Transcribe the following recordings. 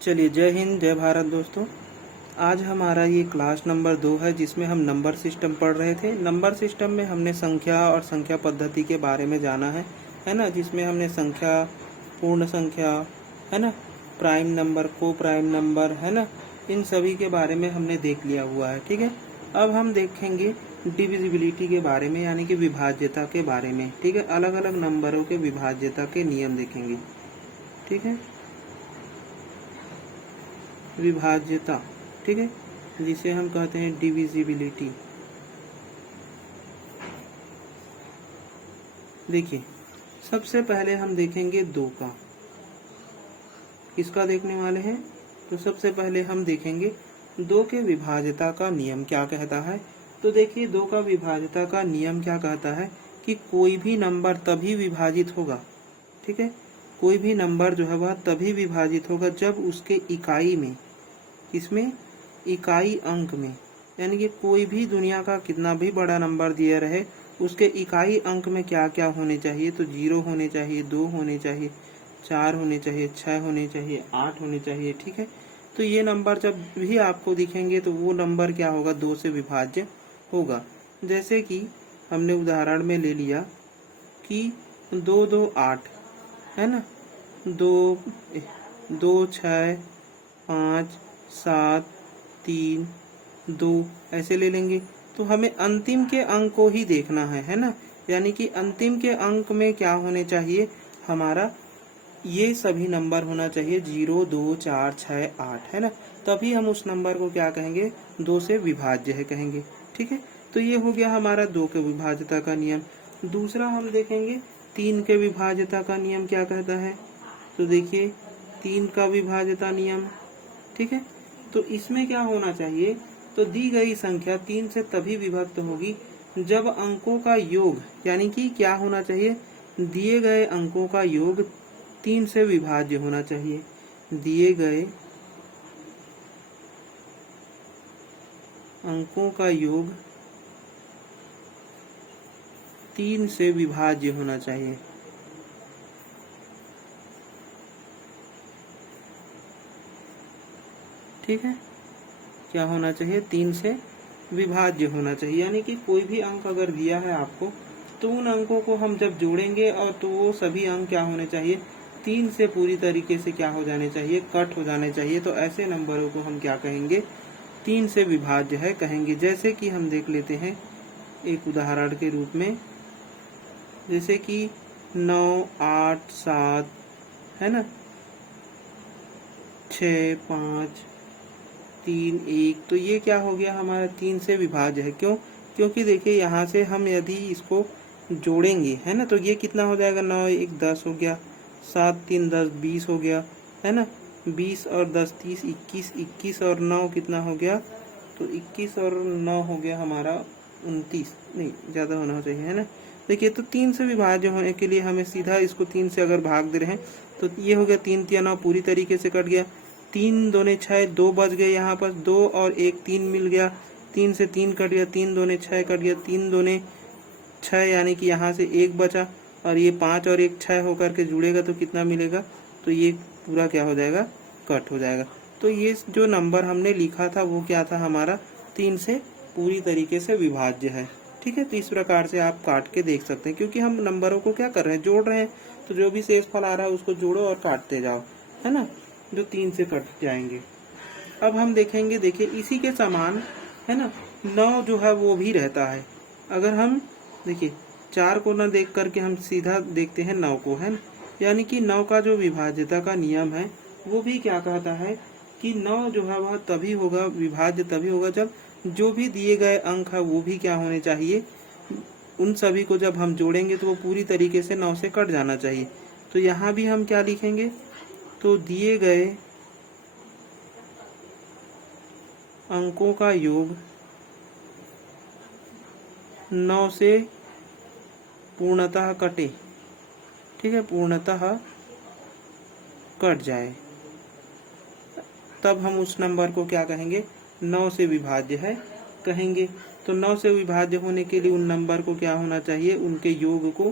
चलिए, जय हिंद जय भारत दोस्तों। आज हमारा ये क्लास नंबर 2 है जिसमें हम नंबर सिस्टम पढ़ रहे थे। नंबर सिस्टम में हमने संख्या और संख्या पद्धति के बारे में जाना है ना। जिसमें हमने संख्या, पूर्ण संख्या, है ना, प्राइम नंबर, को प्राइम नंबर, है ना, इन सभी के बारे में हमने देख लिया हुआ है। ठीक है, अब हम देखेंगे डिविजिबिलिटी के बारे में, यानी कि विभाज्यता के बारे में। ठीक है, अलग अलग नंबरों के विभाज्यता के नियम देखेंगे। ठीक है, विभाज्यता, ठीक है, जिसे हम कहते हैं डिविजिबिलिटी। देखिए, सबसे पहले हम देखेंगे 2 का। किसका देखने वाले हैं? तो सबसे पहले हम देखेंगे 2 के विभाज्यता का नियम क्या कहता है। तो देखिए, 2 का विभाज्यता का नियम क्या कहता है कि कोई भी नंबर तभी विभाजित होगा। ठीक है, कोई भी नंबर जो है वह तभी विभाजित होगा जब उसके इकाई में, इसमें इकाई अंक में, यानी कि कोई भी दुनिया का कितना भी बड़ा नंबर दिया रहे, उसके इकाई अंक में क्या क्या होने चाहिए। तो 0 होने चाहिए, 2 होने चाहिए, 4 होने चाहिए, 6 होने चाहिए, 8 होने चाहिए। ठीक है, तो ये नंबर जब भी आपको दिखेंगे तो वो नंबर क्या होगा, 2 से विभाज्य होगा। जैसे कि हमने उदाहरण में ले लिया कि 2 2 8, है ना, 2 2 6 5 7 3 2 ऐसे ले लेंगे। तो हमें अंतिम के अंक को ही देखना है ना, यानी कि अंतिम के अंक में क्या होने चाहिए, हमारा ये सभी नंबर होना चाहिए 0 2 4 6 8, है ना। तभी हम उस नंबर को क्या कहेंगे, 2 से विभाज्य है कहेंगे। ठीक है, तो ये हो गया हमारा 2 के विभाज्यता का नियम। दूसरा हम देखेंगे 3 के विभाज्यता का नियम क्या कहता है। तो देखिए, 3 का विभाज्यता नियम, ठीक है, तो इसमें क्या होना चाहिए, तो दी गई संख्या 3 से तभी विभक्त होगी जब अंकों का योग, यानी कि क्या होना चाहिए, दिए गए अंकों का योग 3 से विभाज्य होना चाहिए। दिए गए अंकों का योग 3 से विभाज्य होना चाहिए। ठीक है, क्या होना चाहिए, 3 से विभाज्य होना चाहिए। यानी कि कोई भी अंक अगर दिया है आपको, तो उन अंकों को हम जब जोड़ेंगे और तो वो सभी अंक क्या होने चाहिए, 3 से पूरी तरीके से क्या हो जाने चाहिए, कट हो जाने चाहिए। तो ऐसे नंबरों को हम क्या कहेंगे, 3 से विभाज्य है कहेंगे। जैसे कि हम देख लेते हैं एक उदाहरण के रूप में, जैसे कि 9 8 7, है ना, 6 5 3 1, तो ये क्या हो गया हमारा, 3 से विभाज्य है। क्यों? क्योंकि देखिए, यहाँ से हम यदि इसको जोड़ेंगे, है ना, तो ये कितना हो जाएगा, 9 1 10 हो गया, 7 3 10 20 हो गया, है ना, 20 और 10 30 21, 21 और 9 कितना हो गया, तो 21 और 9 हो गया हमारा 29, नहीं ज़्यादा होना चाहिए, है ना। देखिए, तो 3 से विभाज्य होने के लिए हमें सीधा इसको 3 से अगर भाग दे रहे हैं, तो ये हो गया 3 3 9 पूरी तरीके से कट गया। 3 दूने 6, 2 बच गए, यहाँ पर 2 और 1 3 मिल गया, 3 से 3 कट गया, 3 दूने 6 कट गया, 3 दूने 6, यानी कि यहाँ से 1 बचा, और ये 5 और 1 6 होकर के जुड़ेगा तो कितना मिलेगा, तो ये पूरा क्या हो जाएगा, कट हो जाएगा। तो ये जो नंबर हमने लिखा था वो क्या था हमारा, 3 से पूरी तरीके से विभाज्य है। ठीक है, तो इस प्रकार से आप काट के देख सकते हैं, क्योंकि हम नंबरों को क्या कर रहे हैं, जोड़ रहे हैं। तो जो भी शेषफल आ रहा है उसको जोड़ो और काटते जाओ, है ना, जो 3 से कट जाएंगे। अब हम देखेंगे, देखिए इसी के समान, है ना, 9 जो है वो भी रहता है। अगर हम देखिए 4 को न देख करके हम सीधा देखते हैं 9 को, है ना, यानी कि 9 का जो विभाज्यता का नियम है वो भी क्या कहता है कि 9 जो है वह तभी होगा, विभाज्य तभी होगा जब जो भी दिए गए अंक है वो भी क्या होने चाहिए, उन सभी को जब हम जोड़ेंगे तो वो पूरी तरीके से 9 से कट जाना चाहिए। तो यहाँ भी हम क्या लिखेंगे, तो दिए गए अंकों का योग 9 से पूर्णतः कटे। ठीक है, पूर्णतः कट जाए, तब हम उस नंबर को क्या कहेंगे, 9 से विभाज्य है कहेंगे। तो 9 से विभाज्य होने के लिए उन नंबर को क्या होना चाहिए, उनके योग को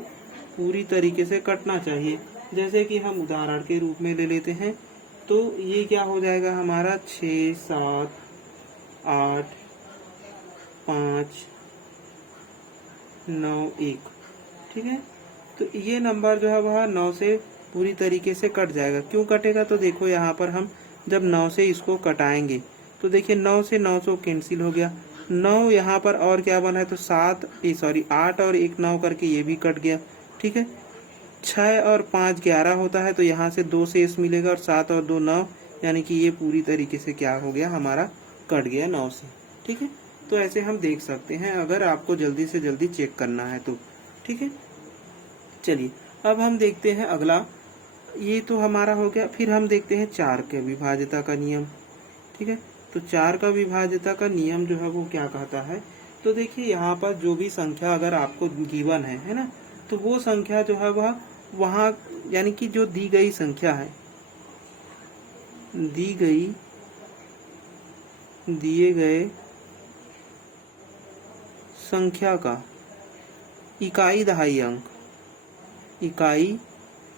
पूरी तरीके से कटना चाहिए। जैसे कि हम उदाहरण के रूप में ले लेते हैं तो ये क्या हो जाएगा हमारा 6, 7, 8, 5, 9, 1। ठीक है, तो ये नंबर जो है वह 9 से पूरी तरीके से कट जाएगा। क्यों कटेगा, तो देखो यहाँ पर हम जब 9 से इसको कटाएंगे तो देखिए 9 से 900 कैंसिल हो गया। 9 यहाँ पर और क्या बना है, तो 8 और 1 9 करके ये भी कट गया। ठीक है, 6 और 5 11 होता है, तो यहाँ से 2 शेष मिलेगा और 7 और 2 9, यानी कि ये पूरी तरीके से क्या हो गया हमारा, कट गया 9 से। ठीक है, तो ऐसे हम देख सकते हैं अगर आपको जल्दी से जल्दी चेक करना है तो। ठीक है, चलिए अब हम देखते हैं अगला। ये तो हमारा हो गया, फिर हम देखते हैं 4 के विभाज्यता का नियम। ठीक है, तो 4 का विभाज्यता का नियम जो है वो क्या कहता है, तो देखिए यहाँ पर जो भी संख्या अगर आपको गिवन है ना, तो वो संख्या जो है वह वहाँ, यानी कि जो दी गई संख्या है, दिए गए संख्या का इकाई दहाई अंक, इकाई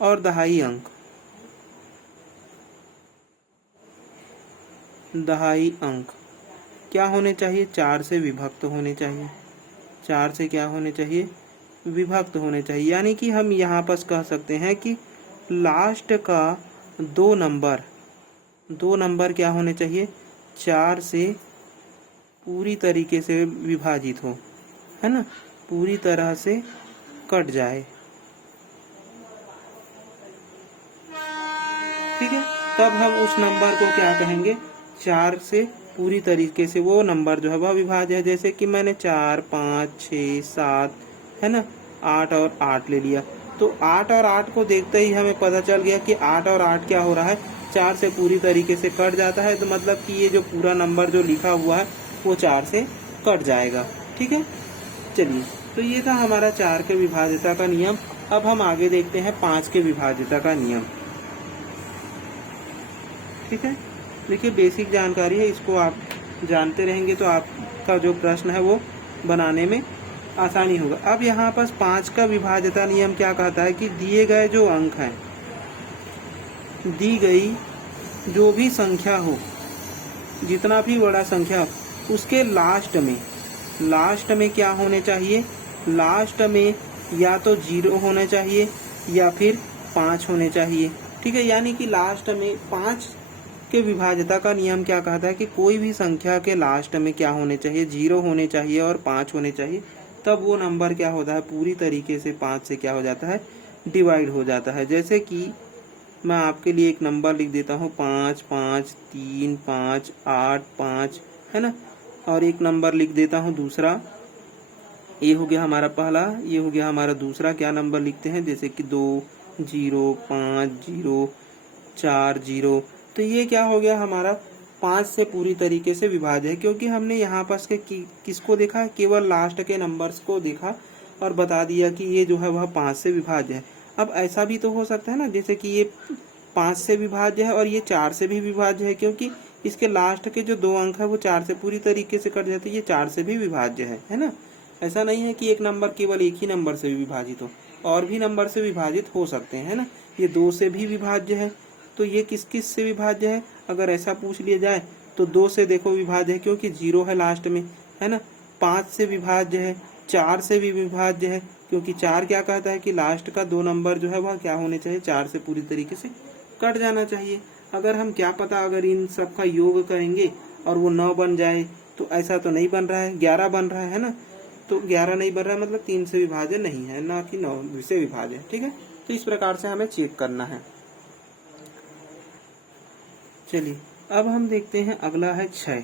और दहाई अंक, दहाई अंक क्या होने चाहिए, 4 से विभक्त होने चाहिए। 4 से क्या होने चाहिए, विभक्त होने चाहिए। यानी कि हम यहाँ पर कह सकते हैं कि लास्ट का दो नंबर क्या होने चाहिए, 4 से पूरी तरीके से विभाजित हो, है ना, पूरी तरह से कट जाए। ठीक है, तब हम उस नंबर को क्या कहेंगे, 4 से पूरी तरीके से वो नंबर जो है वह विभाज्य है। जैसे कि मैंने 4, 5, 6, 7, है ना, 8 और 8 ले लिया, तो 8 और 8 को देखते ही हमें पता चल गया कि 8 और 8 क्या हो रहा है, 4 से पूरी तरीके से कट जाता है। तो मतलब कि ये जो पूरा नंबर जो लिखा हुआ है वो 4 से कट जाएगा। ठीक है, चलिए, तो ये था हमारा 4 के विभाज्यता का नियम। अब हम आगे देखते हैं 5 के विभाज्यता का नियम। ठीक है, देखिए बेसिक जानकारी है, इसको आप जानते रहेंगे तो आपका जो प्रश्न है वो बनाने में आसानी होगा। अब यहाँ पर 5 का विभाज्यता नियम क्या कहता है कि दिए गए जो अंक हैं, दी गई जो भी संख्या हो, जितना भी बड़ा संख्या हो, उसके लास्ट में क्या होने चाहिए, लास्ट में या तो 0 होने चाहिए या फिर 5 होने चाहिए। ठीक है, यानी कि लास्ट में 5 के विभाज्यता का नियम क्या कहता है कि कोई भी संख्या के लास्ट में क्या होने चाहिए, 0 होने चाहिए और 5 होने चाहिए, तब वो नंबर क्या होता है, पूरी तरीके से 5 से क्या हो जाता है, डिवाइड हो जाता है। जैसे कि मैं आपके लिए एक नंबर लिख देता हूँ, 5, 5, 3, 5, 8, 5, है ना, और एक नंबर लिख देता हूँ दूसरा। ये हो गया हमारा पहला, ये हो गया हमारा दूसरा। क्या नंबर लिखते हैं, जैसे कि 2, 0, 5, 0, 4, 0। तो ये क्या हो गया हमारा, 5 से पूरी तरीके से विभाज्य है, क्योंकि हमने यहाँ पर किसको देखा, केवल लास्ट के नंबर्स को देखा और बता दिया कि ये जो है वह 5 से विभाज्य है। अब ऐसा भी तो हो सकता है ना, जैसे कि ये 5 से विभाज्य है और ये 4 से भी विभाज्य है, क्योंकि इसके लास्ट के जो 2 अंक है वो 4 से पूरी तरीके से कट जाते हैं, ये 4 से भी विभाज्य है ना। ऐसा नहीं है कि एक नंबर केवल एक ही नंबर से विभाजित हो, और भी नंबर से विभाजित हो सकते हैं, है ना। ये 2 से भी विभाज्य है, तो ये किस किस से विभाज्य है, अगर ऐसा पूछ लिया जाए तो 2 से देखो विभाज्य है, क्योंकि 0 है लास्ट में, है ना। 5 से विभाज्य है, 4 से भी विभाज्य है, क्योंकि 4 क्या कहता है कि लास्ट का 2 नंबर जो है वह क्या होने चाहिए, 4 से पूरी तरीके से कट जाना चाहिए। अगर हम क्या पता अगर इन सब का योग करेंगे और वो 9 बन जाए, तो ऐसा तो नहीं बन रहा है, 11 बन रहा है ना। तो 11 नहीं बन रहा है, मतलब 3 से विभाज्य नहीं है, ना कि 9 से विभाज्य है। ठीक है, तो इस प्रकार से हमें चेक करना है। चलिए अब हम देखते हैं अगला है 6।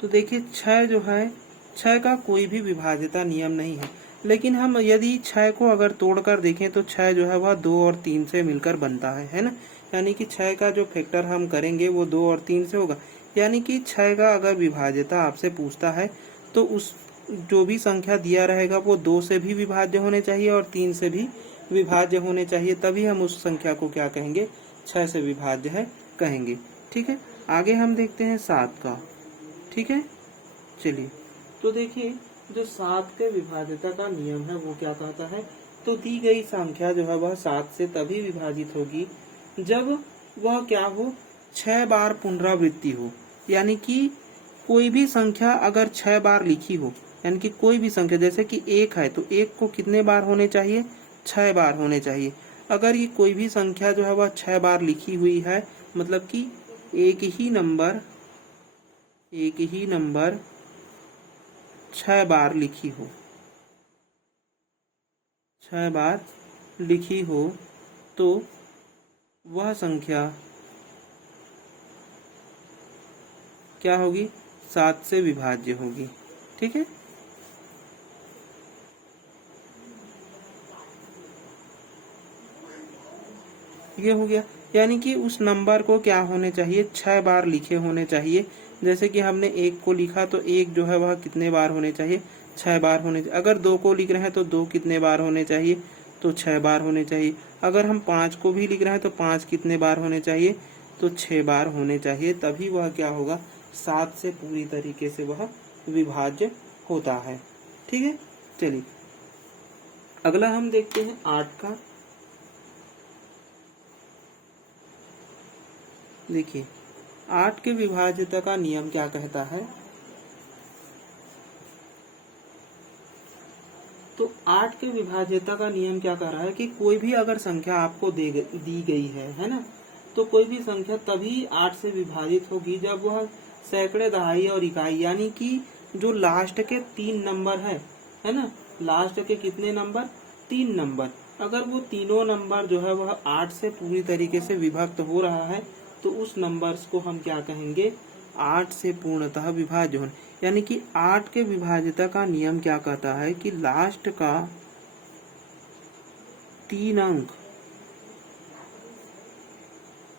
तो देखिए 6 जो है, 6 का कोई भी विभाज्यता नियम नहीं है, लेकिन हम यदि 6 को अगर तोड़कर देखें तो 6 जो है वह 2 और 3 से मिलकर बनता है ना। यानी कि 6 का जो फैक्टर हम करेंगे वो 2 और 3 से होगा। यानी कि 6 का अगर विभाज्यता आपसे पूछता है तो उस जो भी संख्या दिया रहेगा वो 2 से भी विभाज्य होने चाहिए और 3 से भी विभाज्य होने चाहिए, तभी हम उस संख्या को क्या कहेंगे, 6 से विभाज्य है कहेंगे। ठीक है, आगे हम देखते हैं 7 का। ठीक है, चलिए, तो देखिए जो 7 के विभाज्यता का नियम है वो क्या कहता है, तो दी गई संख्या जो है वह 7 से तभी विभाजित होगी जब वह क्या हो, 6 बार पुनरावृत्ति हो। यानी कि कोई भी संख्या अगर 6 बार लिखी हो, यानी कि कोई भी संख्या, जैसे कि 1 है तो 1 को कितने बार होने चाहिए, 6 बार होने चाहिए। अगर ये कोई भी संख्या जो है वह 6 बार लिखी हुई है, मतलब कि एक ही नंबर 6 बार लिखी हो, 6 बार लिखी हो, तो वह संख्या क्या होगी, 7 से विभाज्य होगी। ठीक है, ये हो गया। यानी कि उस नंबर को क्या होने चाहिए, 6 बार लिखे होने चाहिए। जैसे कि हमने 1 को लिखा तो 1 जो है वह कितने बार होने चाहिए, 6 बार होने चाहिए। अगर 2 को लिख रहे हैं तो 2 कितने बार होने चाहिए, तो 6 बार होने चाहिए। अगर हम 5 को भी लिख रहे हैं तो 5 कितने बार होने चाहिए, तो 6 बार होने चाहिए। तभी वह क्या होगा, 7 से पूरी तरीके से वह विभाज्य होता है। ठीक है, चलिए अगला हम देखते हैं 8 का। देखिए 8 के विभाज्यता का नियम क्या कहता है, तो 8 के विभाज्यता का नियम क्या कह रहा है कि कोई भी अगर संख्या आपको दी गई है ना, तो कोई भी संख्या तभी 8 से विभाजित होगी जब वह सैकड़े, दहाई और इकाई, यानी कि जो लास्ट के 3 नंबर है ना, लास्ट के कितने नंबर, 3 नंबर, अगर वो तीनों नंबर जो है वह 8 से पूरी तरीके से विभक्त हो रहा है, तो उस नंबर्स को हम क्या कहेंगे, 8 से पूर्णतः विभाज्य होना। यानी कि 8 के विभाज्यता का नियम क्या कहता है कि लास्ट का 3 अंक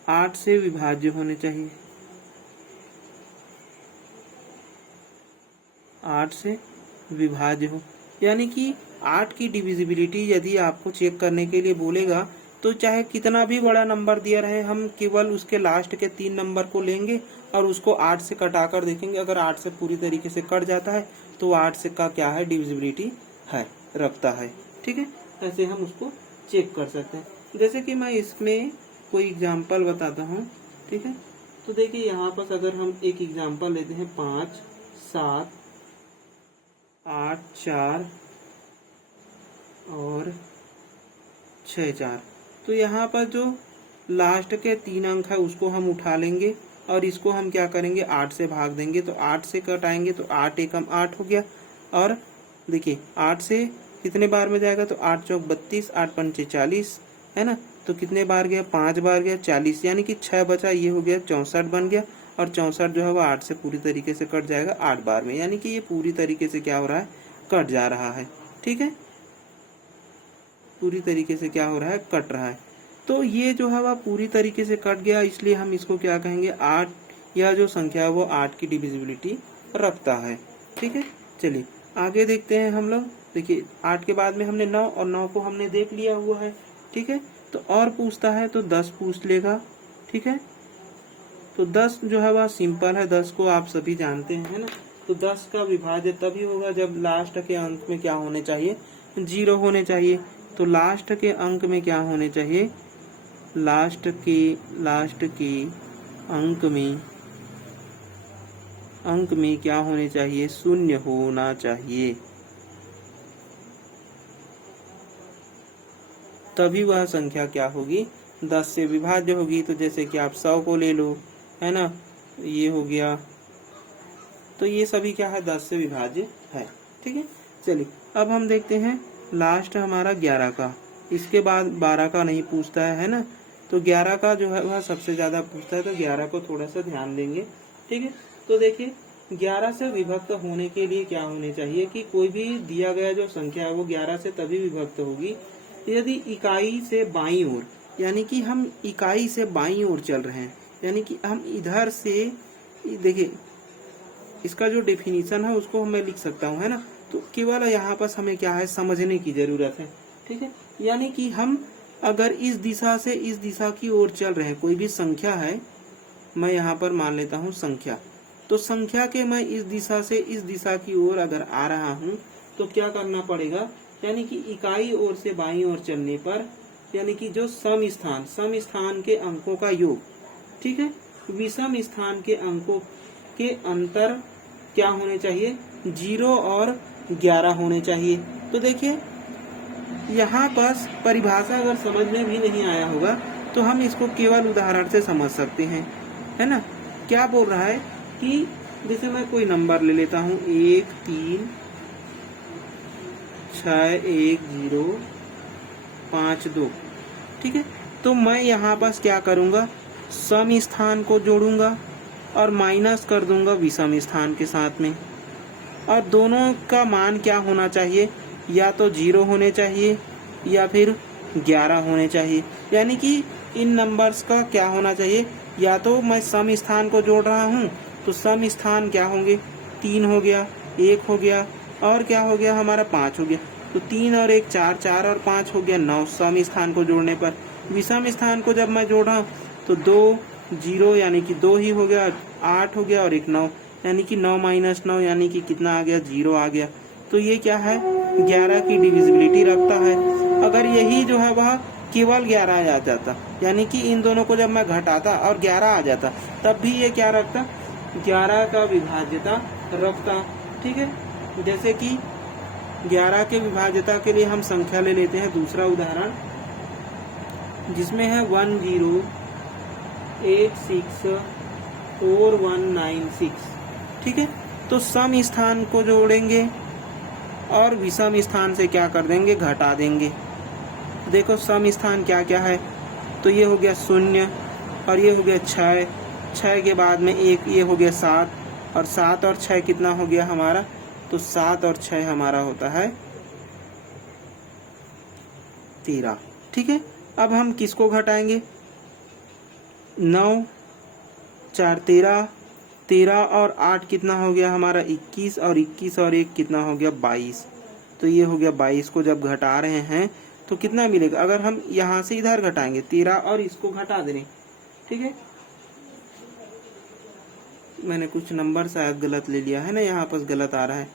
8 से विभाज्य होने चाहिए, 8 से विभाज्य हो। यानी कि 8 की डिविजिबिलिटी यदि आपको चेक करने के लिए बोलेगा तो चाहे कितना भी बड़ा नंबर दिया रहे, हम केवल उसके लास्ट के 3 नंबर को लेंगे और उसको 8 से कटाकर देखेंगे। अगर 8 से पूरी तरीके से कट जाता है तो 8 से का क्या है, डिविजिबिलिटी है, रखता है। ठीक है, ऐसे हम उसको चेक कर सकते हैं। जैसे कि मैं इसमें कोई एग्जाम्पल बताता हूँ। ठीक है, तो देखिए यहाँ पर अगर हम एक एग्जाम्पल लेते हैं 5, 7, 8, 4 और 6, 4, तो यहाँ पर जो लास्ट के 3 अंक है उसको हम उठा लेंगे और इसको हम क्या करेंगे, 8 से भाग देंगे। तो 8 से कटाएंगे तो 8 एकम 8 हो गया। और देखिए 8 से कितने बार में जाएगा, तो 8 चौक 32, 8 पंचे 40, है ना, तो कितने बार गया, 5 बार गया, 40, यानी कि 6 बचा, ये हो गया 64 बन गया। और 64 जो है वो 8 से पूरी तरीके से कट जाएगा 8 बार में, यानी कि ये पूरी तरीके से क्या हो रहा है, कट जा रहा है। ठीक है, पूरी तरीके से क्या हो रहा है, कट रहा है। तो ये जो है वह पूरी तरीके से कट गया, इसलिए हम इसको क्या कहेंगे, 8, यह जो संख्या है वो 8 की डिविजिबिलिटी रखता है। ठीक है, चलिए आगे देखते हैं हम लोग। देखिए 8 के बाद में हमने 9 और 9 को हमने देख लिया हुआ है। ठीक है, तो और पूछता है तो 10 पूछ लेगा। ठीक है, तो 10 जो है वह सिंपल है, 10 को आप सभी जानते हैं, है ना। तो 10 का विभाज्य तभी होगा जब लास्ट के अंक में क्या होने चाहिए, 0 होने चाहिए। तो लास्ट के अंक में क्या होने चाहिए, लास्ट के अंक में क्या होने चाहिए, 0 होना चाहिए, तभी वह संख्या क्या होगी, 10 से विभाज्य होगी। तो जैसे कि आप 100 को ले लो, है ना, ये हो गया, तो ये सभी क्या है, 10 से विभाज्य है। ठीक है, चलिए अब हम देखते हैं लास्ट हमारा 11 का, इसके बाद 12 का नहीं पूछता है ना, तो 11 का जो है वह सबसे ज्यादा पूछता है, तो 11 को थोड़ा सा ध्यान देंगे। ठीक है, तो देखिए 11 से विभक्त होने के लिए क्या होने चाहिए कि कोई भी दिया गया जो संख्या है वो 11 से तभी विभक्त होगी यदि इकाई से बाईं ओर, यानी कि हम इकाई से बाईं ओर चल रहे हैं, यानी कि हम इधर से, देखिए इसका जो डेफिनेशन है उसको मैं लिख सकता हूँ, है ना। तो केवल यहाँ पर हमें क्या है, समझने की जरूरत है। ठीक है, यानी कि हम अगर इस दिशा से इस दिशा की ओर चल रहे हैं, कोई भी संख्या है, मैं यहाँ पर मान लेता हूँ संख्या, तो संख्या के मैं इस दिशा से इस दिशा की ओर अगर आ रहा हूँ तो क्या करना पड़ेगा, यानी कि इकाई ओर से बाईं ओर चलने पर यानी कि जो सम स्थान के अंकों का योग, ठीक है। विषम स्थान के अंकों के अंतर क्या होने चाहिए, 0 और 11 होने चाहिए। तो देखिए यहाँ पास परिभाषा अगर समझ में भी नहीं आया होगा तो हम इसको केवल उदाहरण से समझ सकते हैं, है ना। क्या बोल रहा है कि जैसे मैं कोई नंबर ले लेता हूँ 1 3 6 1 0 5 2, ठीक है। तो मैं यहाँ पास क्या करूँगा, सम स्थान को जोड़ूंगा और माइनस कर दूंगा विषम स्थान के साथ में, और दोनों का मान क्या होना चाहिए, या तो 0 होने चाहिए या फिर 11 होने चाहिए। यानी कि इन नंबर्स का क्या होना चाहिए, या तो मैं सम स्थान को जोड़ रहा हूँ तो सम स्थान क्या होंगे, 3 हो गया, 1 हो गया, और क्या हो गया हमारा 5 हो गया। तो 3 और 1 4, 4 और 5 हो गया 9 सम स्थान को जोड़ने पर। विषम स्थान को जब मैं जोड़ रहा हूँ तो 2 0 यानी कि 2 ही हो गया, 8 हो गया और 1 9, यानी कि 9 - 9 यानी कि कितना आ गया, 0 आ गया। तो ये क्या है, 11 की डिविजिबिलिटी रखता है। अगर यही जो है वह केवल 11 आ जाता, यानी कि इन दोनों को जब मैं घटाता और 11 आ जाता, तब भी ये क्या रखता, 11 का विभाज्यता रखता, ठीक है। जैसे कि 11 के विभाज्यता के लिए हम संख्या ले लेते हैं दूसरा उदाहरण, जिसमें है 10864196, ठीक है। तो सम स्थान को जोड़ेंगे और विषम स्थान से क्या कर देंगे, घटा देंगे। देखो सम स्थान क्या क्या है, तो ये हो गया 0 और ये हो गया 6, 6 के बाद में 1, ये हो गया 7, और 7 और 6 कितना हो गया हमारा, तो 7 और 6 हमारा होता है 13, ठीक है। अब हम किसको घटाएंगे, 9 4 13, 13 और 8 कितना हो गया हमारा 21, और 21 और 1 कितना हो गया 22। तो ये हो गया 22 को जब घटा रहे हैं तो कितना मिलेगा, अगर हम यहाँ से इधर घटाएंगे 13 और इसको घटा देंगे, ठीक है। मैंने कुछ नंबर शायद गलत ले लिया है ना, यहाँ पर गलत आ रहा है,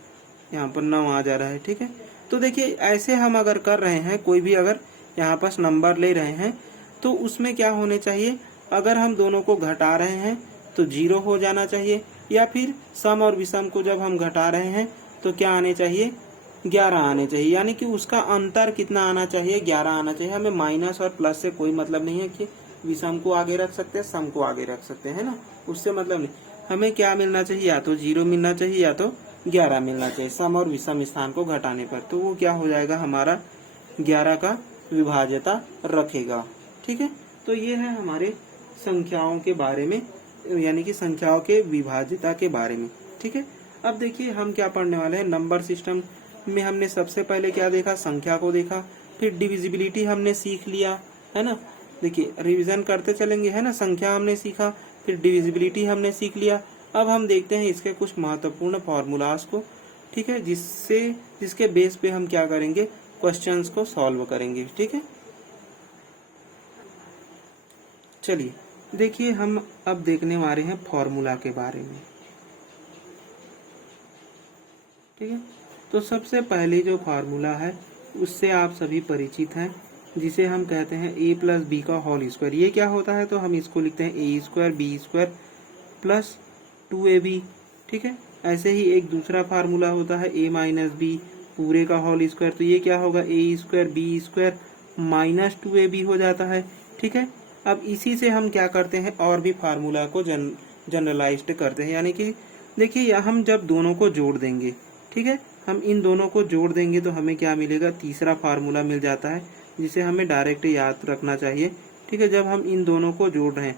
यहाँ पर 9 आ जा रहा है, ठीक है। तो देखिए ऐसे हम अगर कर रहे हैं, कोई भी अगर यहाँ पर नंबर ले रहे हैं तो उसमें क्या होने चाहिए, अगर हम दोनों को घटा रहे हैं तो 0 हो जाना चाहिए, या फिर सम और विषम को जब हम घटा रहे हैं तो क्या आने चाहिए, 11 आने चाहिए। यानी कि उसका अंतर कितना आना चाहिए, 11 आना चाहिए। हमें माइनस और प्लस से कोई मतलब नहीं है कि विषम को आगे रख सकते हैं, सम को आगे रख सकते हैं ना, उससे मतलब नहीं। हमें क्या मिलना चाहिए, या तो 0 मिलना चाहिए या तो 11 मिलना चाहिए सम और विषम स्थान को घटाने पर। तो वो क्या हो जाएगा, हमारा 11 का विभाज्यता रखेगा, ठीक है। तो ये है हमारे संख्याओं के बारे में, यानी कि संख्याओं के विभाज्यता के बारे में, ठीक है। अब देखिए हम क्या पढ़ने वाले हैं, नंबर सिस्टम में हमने सबसे पहले क्या देखा, संख्या को देखा, फिर डिविजिबिलिटी हमने सीख लिया, है ना। देखिए रिवीजन करते चलेंगे, है ना। संख्या हमने सीखा, फिर डिविजिबिलिटी हमने सीख लिया। अब हम देखते हैं इसके कुछ महत्वपूर्ण फॉर्मूलाज को, ठीक है, जिसके बेस पे हम क्या करेंगे, क्वेश्चंस को सॉल्व करेंगे, ठीक है। चलिए देखिए हम अब देखने वाले हैं फॉर्मूला के बारे में, ठीक है। तो सबसे पहले जो फार्मूला है उससे आप सभी परिचित हैं, जिसे हम कहते हैं a प्लस बी का होल स्क्वायर। ये क्या होता है, तो हम इसको लिखते हैं a square B square plus 2ab, ठीक है। ऐसे ही एक दूसरा फार्मूला होता है a माइनस बी पूरे का होल स्क्वायर। तो ये क्या होगा, a square B square minus 2ab हो जाता है, ठीक है। अब इसी से हम क्या करते हैं, और भी फार्मूला को जनरलाइज्ड करते हैं। यानी कि देखिए हम जब दोनों को जोड़ देंगे, ठीक है, हम इन दोनों को जोड़ देंगे तो हमें क्या मिलेगा, तीसरा फार्मूला मिल जाता है, जिसे हमें डायरेक्ट याद रखना चाहिए, ठीक है। जब हम इन दोनों को जोड़ रहे हैं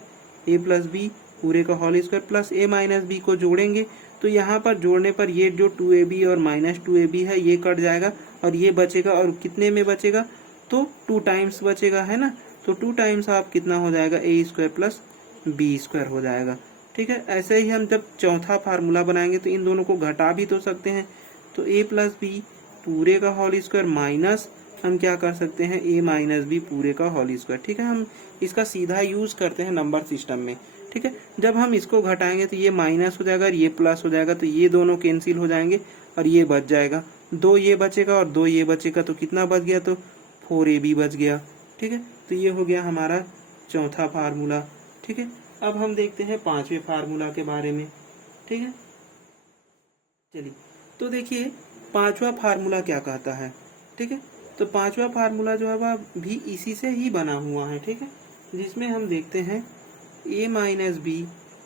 a प्लस बी पूरे का whole square plus a minus B को जोड़ेंगे, तो यहाँ पर जोड़ने पर ये जो 2ab और माइनस 2ab है ये कट जाएगा और ये बचेगा, और कितने में बचेगा, तो 2 टाइम्स बचेगा, है ना। तो 2 टाइम्स आप कितना हो जाएगा, a square plus B square हो जाएगा, ठीक है। ऐसे ही हम जब चौथा फार्मूला बनाएंगे तो इन दोनों को घटा भी तो सकते हैं, तो a प्लस बी पूरे का होल स्क्वायर माइनस हम क्या कर सकते हैं, a माइनस बी पूरे का होल स्क्वायर, ठीक है। हम इसका सीधा यूज करते हैं नंबर सिस्टम में, ठीक है। जब हम इसको घटाएंगे तो ये माइनस हो जाएगा और ये प्लस हो जाएगा, तो ये दोनों कैंसिल हो जाएंगे और ये बच जाएगा, 2 ये बचेगा और 2 ये बचेगा, तो कितना बच गया, तो 4ab बच गया, ठीक है। तो ये हो गया हमारा चौथा फार्मूला। ठीक है, अब हम देखते हैं पांचवें फार्मूला के बारे में। ठीक है, चलिए तो देखिए पांचवा फार्मूला क्या कहता है। ठीक है, तो पांचवा फार्मूला जो है वह भी इसी से ही बना हुआ है। ठीक है, जिसमें हम देखते हैं a माइनस बी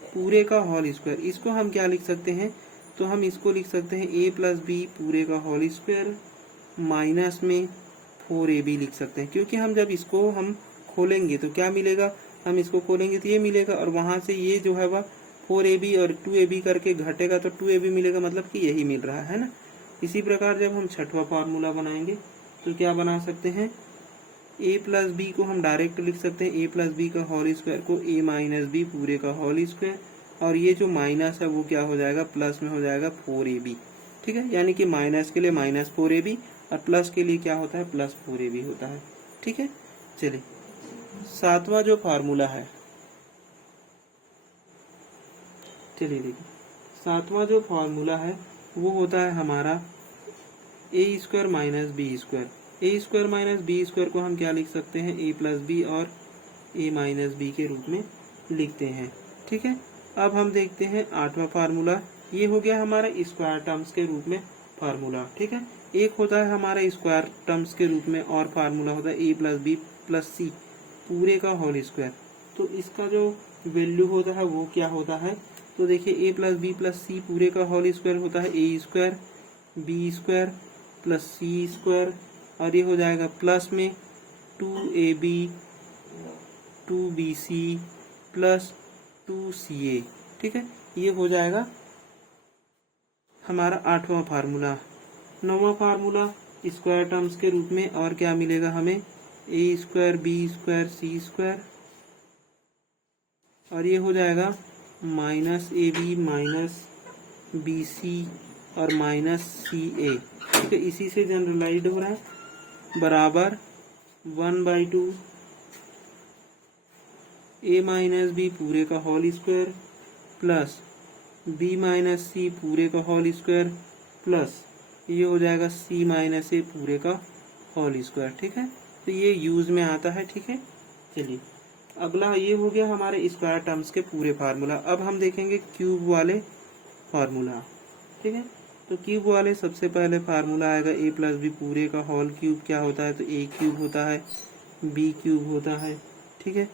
पूरे का होल स्क्वायर। इसको हम क्या लिख सकते हैं, तो हम इसको लिख सकते हैं a प्लस बी पूरे का होल स्क्वायर माइनस में 4ab लिख सकते हैं, क्योंकि हम जब इसको हम खोलेंगे तो क्या मिलेगा, हम इसको खोलेंगे तो ये मिलेगा, और वहां से ये जो है वह 4ab और 2ab करके घटेगा तो 2ab मिलेगा, मतलब कि यही मिल रहा है ना। इसी प्रकार जब हम छठवां फार्मूला बनाएंगे तो क्या बना सकते हैं, a प्लस बी को हम डायरेक्ट लिख सकते हैं a प्लस बी का होल स्क्वायर को a माइनस बी पूरे का होल स्क्वायर, और ये जो माइनस है वो क्या हो जाएगा, प्लस में हो जाएगा 4ab। ठीक है, यानी कि माइनस के लिए माइनस 4ab और प्लस के लिए क्या होता है, प्लस 4ab होता है। ठीक है, चलिए सातवां जो फार्मूला है, चलिए देखिए सातवां जो फार्मूला है वो होता है हमारा ए स्क्वायर माइनस बी स्क्वायर। ए स्क्वायर माइनस बी स्क्वायर को हम क्या लिख सकते हैं, ए प्लस बी और ए माइनस बी के रूप में लिखते हैं। ठीक है, अब हम देखते हैं आठवां फार्मूला। ये हो गया हमारा स्क्वायर टर्म्स के रूप में फार्मूला। ठीक है, एक होता है हमारा स्क्वायर टर्म्स के रूप में और फार्मूला होता है ए प्लस बी प्लस सी पूरे का होल स्क्वायर। तो इसका जो वैल्यू होता है वो क्या होता है, तो देखिए ए प्लस बी प्लस सी पूरे का होल स्क्वायर होता है A square B square plus c square, और ये हो जाएगा प्लस में 2ab 2bc प्लस 2ca। ठीक है, ये हो जाएगा हमारा आठवां फार्मूला। नौवां फार्मूला स्क्वायर टर्म्स के रूप में और क्या मिलेगा हमें, A square B square C square, और ये हो जाएगा minus A B minus B C और माइनस सी ए। ठीक है, इसी से जनरलाइज हो रहा है बराबर 1/2 ए माइनस बी पूरे का whole square plus B minus C पूरे का होल स्क्वायर प्लस ये हो जाएगा सी माइनस ए पूरे का होल स्क्वायर। ठीक है, तो ये यूज में आता है। ठीक है, चलिए अगला ये हो गया हमारे स्क्वायर टर्म्स के पूरे फार्मूला। अब हम देखेंगे क्यूब वाले फार्मूला। ठीक है, तो क्यूब वाले सबसे पहले फार्मूला आएगा ए प्लस बी पूरे का होल क्यूब क्या होता है, तो ए क्यूब होता है बी क्यूब होता है। ठीक है,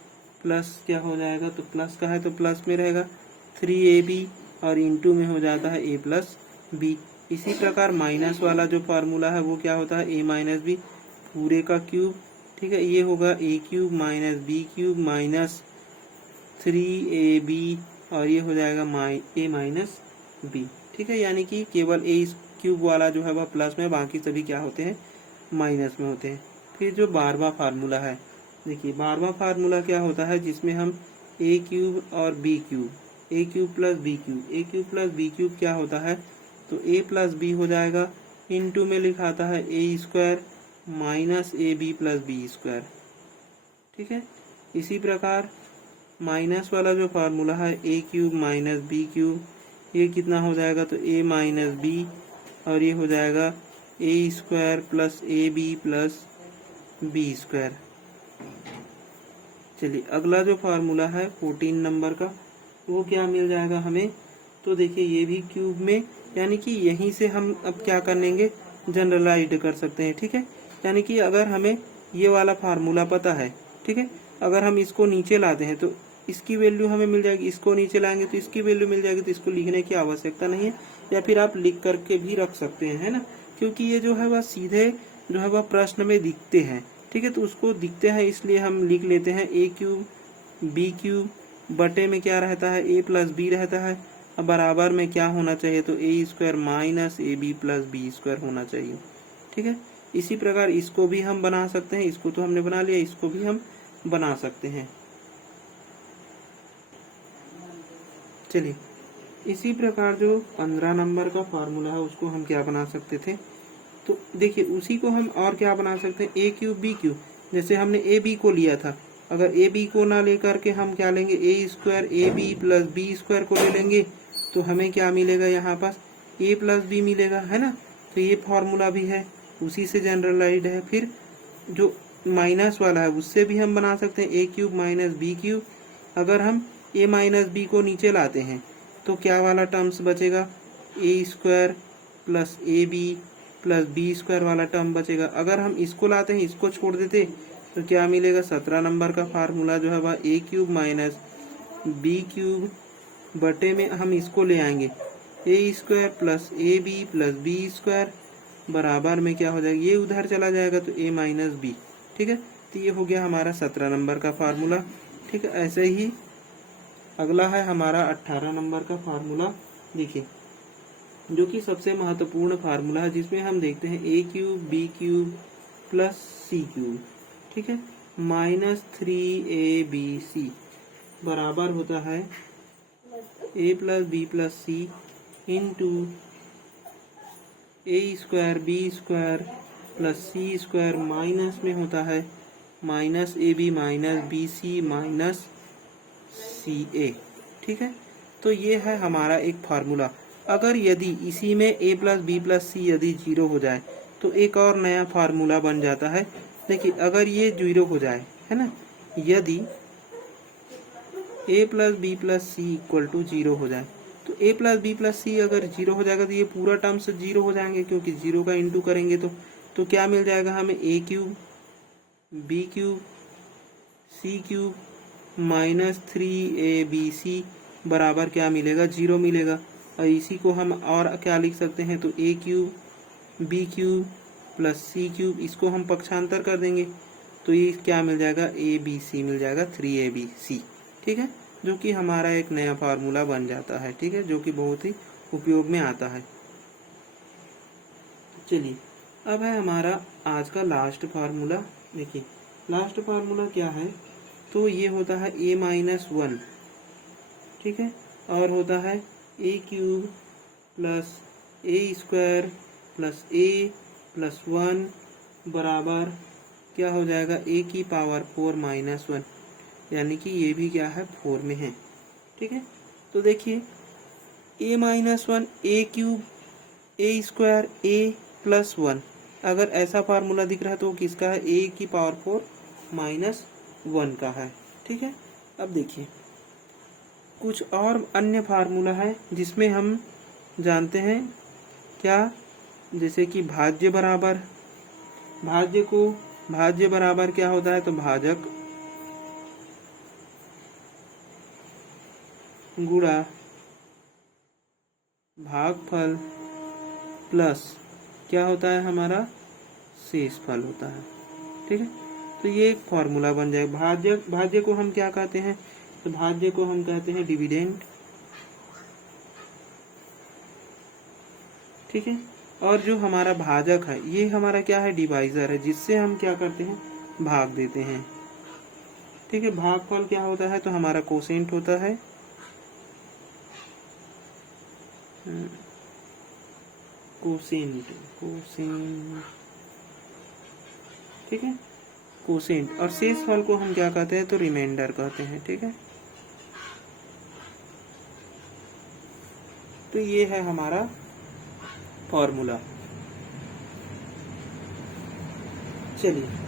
प्लस क्या हो जाएगा, तो प्लस का है तो प्लस में रहेगा 3ab और इंटू में हो जाता है ए प्लस बी। इसी प्रकार माइनस वाला जो फार्मूला है वो क्या होता है, ए माइनस बी पूरे का क्यूब। ठीक है, ये होगा A cube minus B cube minus 3ab और ये हो जाएगा ए माइनस बी। ठीक है, यानी कि केवल ए क्यूब वाला जो है वह प्लस में, बाकी सभी क्या होते हैं, माइनस में होते हैं। फिर जो 12वां फार्मूला है, देखिए 12वां फार्मूला क्या होता है, जिसमें हम ए क्यूब और बी क्यूब, ए क्यूब प्लस बी क्यूब, ए क्यूब प्लस बी क्यूब क्या होता है, तो ए प्लस बी हो जाएगा, इनटू में लिखाता है A square minus A B plus B square. ठीक है, इसी प्रकार माइनस वाला जो फार्मूला है A cube minus B cube, ये कितना हो जाएगा, तो ए माइनस बी और ये हो जाएगा A square plus A B plus B square. चलिए अगला जो फार्मूला है 14 नंबर का, वो क्या मिल जाएगा हमें, तो देखिए ये भी क्यूब में, यानी कि यहीं से हम अब क्या करेंगे, जनरलाइज कर सकते हैं। ठीक है, यानी कि अगर हमें ये वाला फार्मूला पता है, ठीक है, अगर हम इसको नीचे लाते हैं तो इसकी वैल्यू हमें मिल जाएगी, इसको नीचे लाएंगे तो इसकी वैल्यू मिल जाएगी, तो इसको लिखने की आवश्यकता नहीं है, या फिर आप लिख करके भी रख सकते हैं, है ना, क्योंकि ये जो है वह सीधे जो है वह प्रश्न में दिखते हैं। ठीक है, तो उसको दिखते हैं इसलिए हम लिख लेते हैं ए क्यूब बी क्यूब बटे में क्या रहता है, ए प्लस बी रहता है, अब बराबर में क्या होना चाहिए, तो A square minus A B plus B square होना चाहिए। ठीक है, इसी प्रकार इसको भी हम बना सकते हैं, इसको तो हमने बना लिया, इसको भी हम बना सकते हैं। चलिए इसी प्रकार जो 15 नंबर का फार्मूला है उसको हम क्या बना सकते थे, तो देखिए उसी को हम और क्या बना सकते हैं, ए क्यूब बी क्यूब, जैसे हमने ए बी को लिया था, अगर ए बी को ना लेकर के हम क्या लेंगे, A square A B plus B square को ले लेंगे, तो हमें क्या मिलेगा, यहाँ पास ए प्लस बी मिलेगा, है ना, तो ये फार्मूला भी है उसी से जनरलाइज्ड है। फिर जो माइनस वाला है उससे भी हम बना सकते हैं, a cube minus B cube. अगर हम ए माइनस बी को नीचे लाते हैं तो क्या वाला टर्म्स बचेगा, A square plus A B plus B square वाला टर्म बचेगा। अगर हम इसको लाते हैं, इसको छोड़ देते तो क्या मिलेगा, 17 नंबर का फार्मूला जो है वह A cube minus B cube बटे में हम इसको ले आएंगे A square plus A B plus B square बराबर में क्या हो जाएगा, ये उधर चला जाएगा तो ए माइनस बी। ठीक है, तो ये हो गया हमारा 17 नंबर का फार्मूला। ठीक है, ऐसे ही अगला है हमारा 18 नंबर का फार्मूला। देखिए, जो कि सबसे महत्वपूर्ण फार्मूला है, जिसमें हम देखते हैं a cube B cube plus c cube, ठीक है, माइनस 3ab बराबर होता है a plus B plus c into a square B square plus c square minus में होता है minus A B minus B c minus c a. ठीक है, तो ये है हमारा एक फार्मूला। अगर यदि इसी में a प्लस बी प्लस सी यदि 0 हो जाए तो एक और नया फार्मूला बन जाता है। देखिए, अगर ये 0 हो जाए, है ना, यदि a plus B plus C equal to 0 हो जाए तो a plus B plus C अगर 0 हो जाएगा तो ये पूरा टर्म से 0 हो जाएंगे, क्योंकि 0 का इंटू करेंगे तो क्या मिल जाएगा हमें, a cube B cube C cube minus 3abc बराबर क्या मिलेगा, 0 मिलेगा। और इसी को हम और क्या लिख सकते हैं, तो ए cube B cube plus c cube, इसको हम पक्षांतर कर देंगे तो ये क्या मिल जाएगा, ए बी सी मिल जाएगा 3abc। ठीक है, जो कि हमारा एक नया फार्मूला बन जाता है। ठीक है, जो कि बहुत ही उपयोग में आता है। चलिए, अब है हमारा आज का लास्ट फार्मूला। देखिए, लास्ट फार्मूला क्या है, तो ये होता है a माइनस 1, ठीक है, और होता है A cube plus A square plus A plus 1 बराबर क्या हो जाएगा, ए की पावर 4 माइनस 1, यानी कि ये भी क्या है, 4 में है। ठीक है, तो देखिए ए माइनस 1 ए क्यूब ए स्क्वायर ए प्लस 1, अगर ऐसा फार्मूला दिख रहा है तो किसका है, ए की पावर 4 माइनस 1 का है। ठीक है, अब देखिए कुछ और अन्य फार्मूला है जिसमें हम जानते हैं क्या, जैसे कि भाज्य बराबर, भाज्य बराबर क्या होता है, तो भाजक गुणा भागफल प्लस क्या होता है हमारा, शेषफल होता है। ठीक है, तो ये एक फॉर्मूला बन जाए। भाज्य को हम क्या कहते हैं, तो भाज्य को हम कहते हैं डिविडेंड। ठीक है, और जो हमारा भाजक है ये हमारा क्या है, डिवाइजर है, जिससे हम क्या करते हैं, भाग देते हैं। ठीक है, भागफल क्या होता है, तो हमारा कोसेंट होता है, कोसेंट। ठीक है, कोसेंट। और शेषफल को हम क्या कहते हैं, तो रिमाइंडर कहते हैं। ठीक है, तो ये है हमारा फॉर्मूला। चलिए